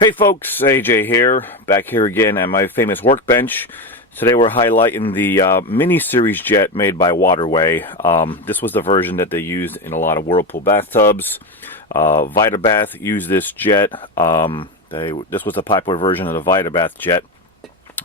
Hey folks, AJ here, back here again at my famous workbench. Today we're highlighting the mini series jet made by Waterway. This was the version that they used in a lot of Whirlpool bathtubs. Vita Bath used this jet. This was the popular version of the Vita Bath jet.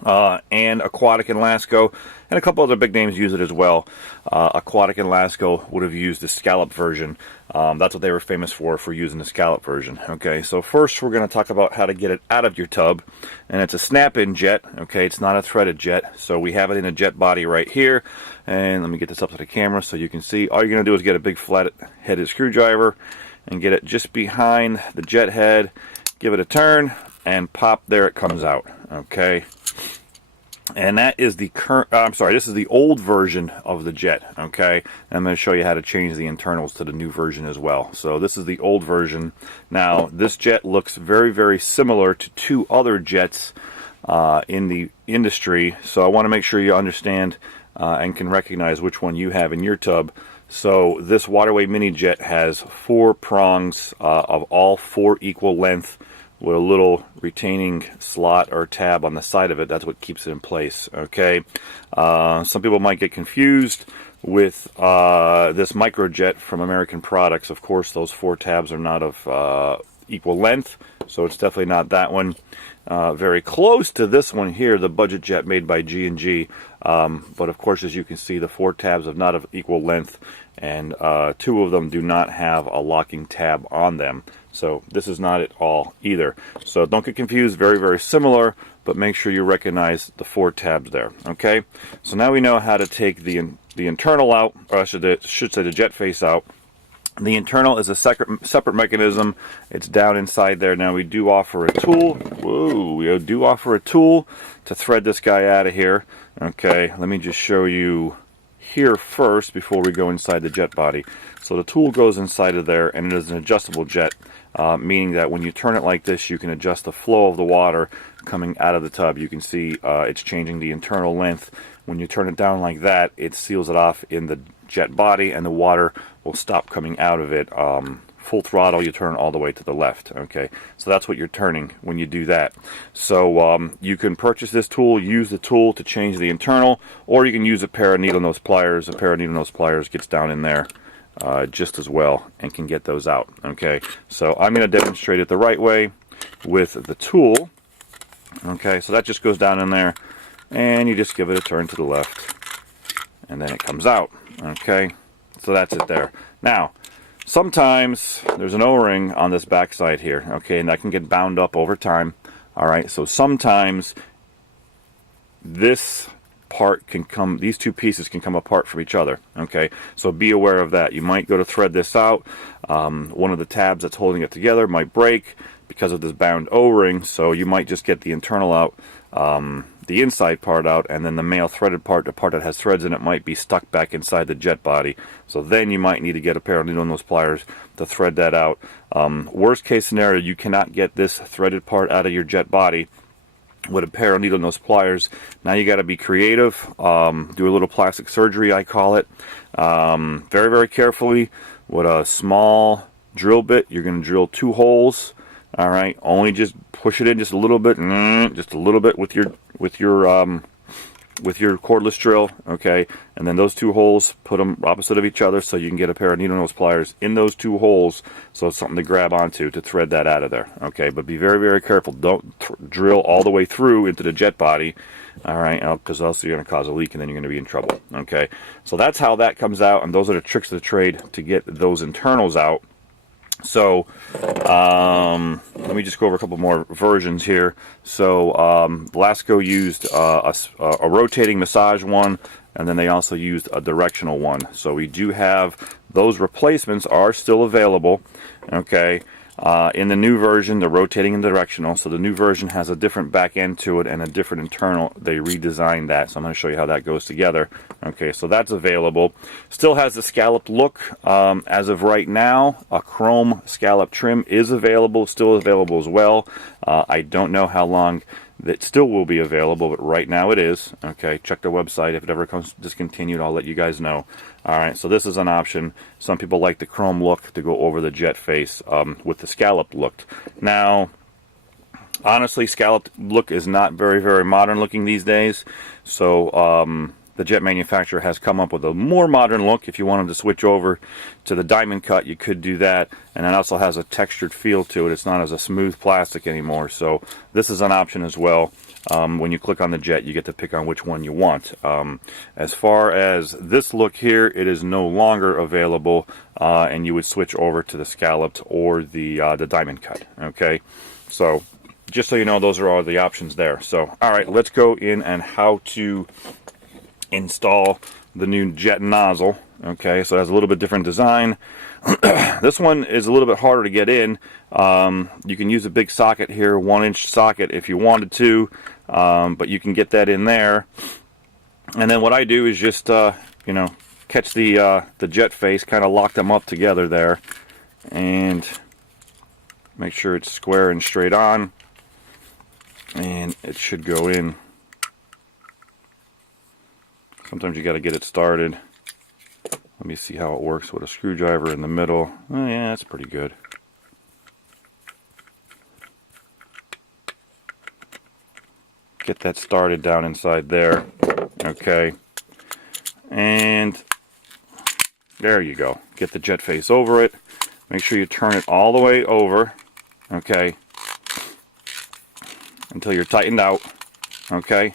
And Aquatic and Lasco, and a couple other big names use it as well. Aquatic and Lasco would have used the scallop version. That's what they were famous for using the scallop version. Okay, so first we're going to talk about how to get it out of your tub, and it's a snap-in jet. Okay, it's not a threaded jet, so we have it in a jet body right here. And let me get this up to the camera so you can see. All you're going to do is get a big flat-headed screwdriver and get it just behind the jet head, give it a turn, and pop, there it comes out. Okay. And that is the this is the old version of the jet, okay? And I'm going to show you how to change the internals to the new version as well. So this is the old version. Now, this jet looks very, very similar to two other jets in the industry. So I want to make sure you understand and can recognize which one you have in your tub. So this Waterway Mini Jet has 4 prongs of all 4 equal length, with a little retaining slot or tab on the side of it. That's what keeps it in place. Okay. Some people might get confused with this microjet from American Products. Of course, those 4 tabs are not of equal length, so it's definitely not that one. Very close to this one here, the budget jet made by G&G. But of course, as you can see, the 4 tabs are not of equal length, and 2 of them do not have a locking tab on them. So this is not at all either. So don't get confused, very, very similar, but make sure you recognize the 4 tabs there. Okay, so now we know how to take the internal out, or I should say the jet face out. The internal is a separate mechanism. It's down inside there. Now we do offer a tool. Whoa, we do offer a tool to thread this guy out of here. Okay, let me just show you here first before we go inside the jet body. So the tool goes inside of there, and it is an adjustable jet, meaning that when you turn it like this, you can adjust the flow of the water coming out of the tub. You can see it's changing the internal length. When you turn it down like that, it seals it off in the jet body, and the water will stop coming out of it. Full throttle, you turn all the way to the left. Okay, so that's what you're turning when you do that. So you can purchase this tool, use the tool to change the internal, or you can use a pair of needle nose pliers. A pair of needle nose pliers gets down in there just as well and can get those out. Okay, so I'm going to demonstrate it the right way with the tool. Okay, so that just goes down in there, and you just give it a turn to the left, and then it comes out. Okay, so that's it there. Now, sometimes there's an O-ring on this backside here, okay, and that can get bound up over time. All right, so sometimes this part can come, these 2 pieces can come apart from each other. Okay, so be aware of that. You might go to thread this out. One of the tabs that's holding it together might break because of this bound O-ring, so you might just get the internal out, the inside part out, and then the male threaded part, the part that has threads in it, might be stuck back inside the jet body. So then you might need to get a pair of needle nose pliers to thread that out. Worst case scenario, you cannot get this threaded part out of your jet body with a pair of needle nose pliers. Now you got to be creative. Do a little plastic surgery, I call it. Very, very carefully with a small drill bit. You're going to drill 2 holes. All right, only just push it in just a little bit, with your cordless drill. Okay, and then those 2 holes, put them opposite of each other so you can get a pair of needle nose pliers in those 2 holes, so it's something to grab onto to thread that out of there. Okay, but be very, very careful. Don't drill all the way through into the jet body. All right, because else you're going to cause a leak, and then you're going to be in trouble. Okay, so that's how that comes out, and those are the tricks of the trade to get those internals out. So let me just go over a couple more versions here. So Lasco used a rotating massage one, and then they also used a directional one. So we do have those replacements are still available. Okay, in the new version, the rotating and directional. So the new version has a different back end to it and a different internal. They redesigned that, so I'm going to show you how that goes together. Okay, so that's available. Still has the scalloped look. As of right now, a chrome scallop trim is available, still available as well. I don't know how long that still will be available, but right now it is. Okay, check the website. If it ever comes discontinued, I'll let you guys know. Alright, so this is an option. Some people like the chrome look to go over the jet face with the scalloped look. Now, Honestly, scalloped look is not very modern looking these days, so the jet manufacturer has come up with a more modern look. If you wanted to switch over to the diamond cut, you could do that, and it also has a textured feel to it. It's not as a smooth plastic anymore, so this is an option as well. When you click on the jet, you get to pick on which one you want. As far as this look here, it is no longer available, and you would switch over to the scalloped or the diamond cut. Okay, so just so you know, those are all the options there. So, all right, let's go in and how to install the new jet nozzle. Okay, so it has a little bit different design. This one is a little bit harder to get in. You can use a big socket here, 1-inch socket if you wanted to, but you can get that in there. And then what I do is just you know, catch the jet face, kind of lock them up together there, and make sure it's square and straight on, and it should go in. Sometimes you got to get it started. Let me see how it works with a screwdriver in the middle. Oh yeah, that's pretty good. Get that started down inside there. Okay. And there you go. Get the jet face over it. Make sure you turn it all the way over. Okay. Until you're tightened out. Okay.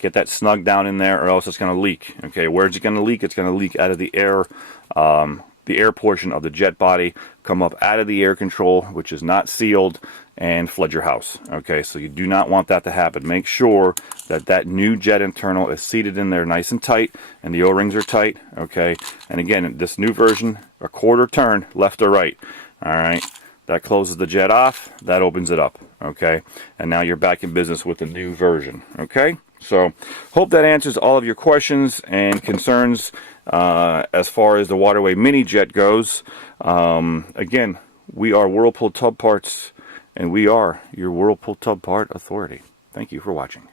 Get that snug down in there, or else it's going to leak. Okay, where's it going to leak? It's going to leak out of the air portion of the jet body, come up out of the air control, which is not sealed, and flood your house. Okay, so you do not want that to happen. Make sure that that new jet internal is seated in there nice and tight, and the O-rings are tight. Okay, and again, this new version, a quarter turn, left or right. All right. That closes the jet off, that opens it up, okay? And now you're back in business with the new version, okay? So, hope that answers all of your questions and concerns as far as the Waterway Mini Jet goes. Again, we are Whirlpool Tub Parts, and we are your Whirlpool Tub Part Authority. Thank you for watching.